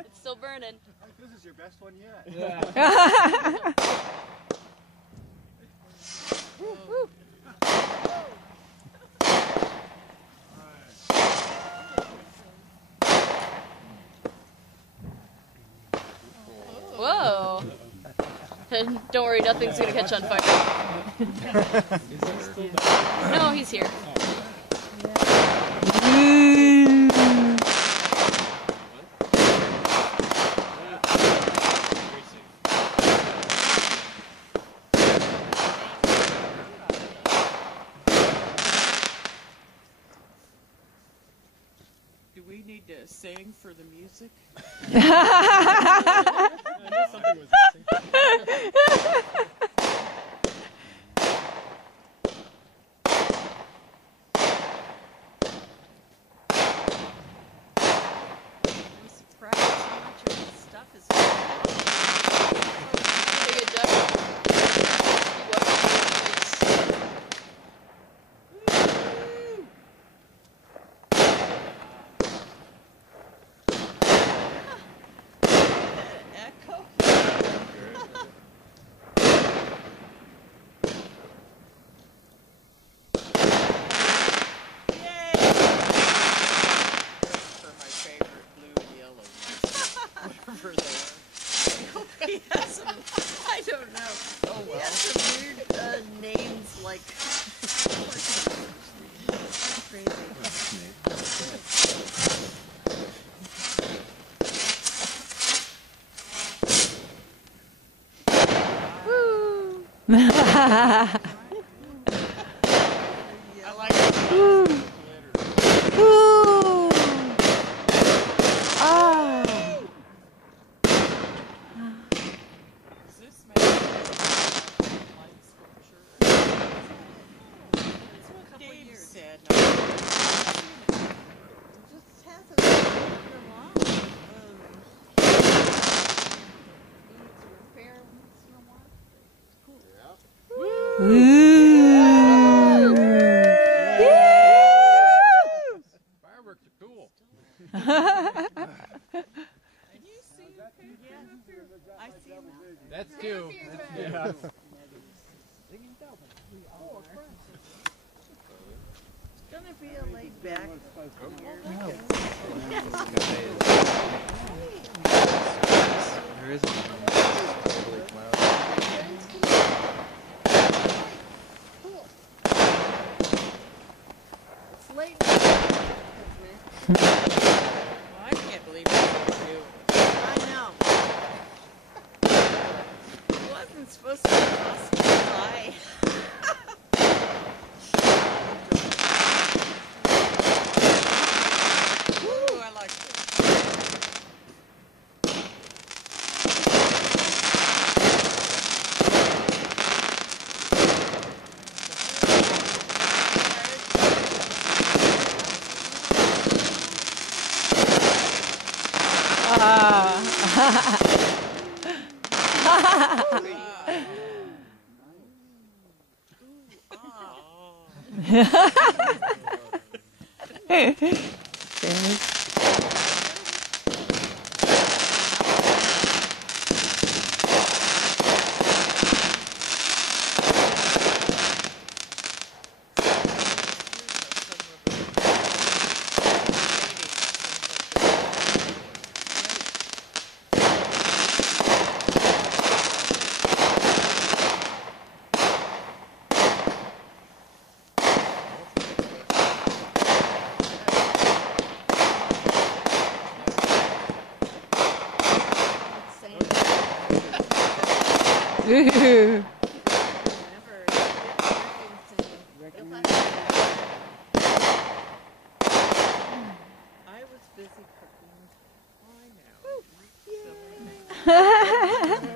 It's still burning. This is your best one yet. Yeah. Woo. Whoa. Don't worry, nothing's gonna catch on fire. No, he's here. Do we need to sing for the music? I knew something was missing. I'm surprised how much of this stuff is. Pretty good job. Echo? Yay! For my favorite blue and yellow. Whatever they are. He has some, I don't know. Oh well. He has some weird names like. That's crazy. I like it. Is this made of light sculpture? It's what Dave said. No, Just hasn't been for long. Needs a repair once in a while. Cool. Fireworks are cool. Can you see a picture up here? I see one. That's two. Yeah. It's gonna be a laid back year. There isn't one. Totally cloudy. Cool. It's late. Well, I can't believe what you do. I know. It wasn't supposed to be possible. Ooh, I like this. Ooh. I was busy cooking. I know.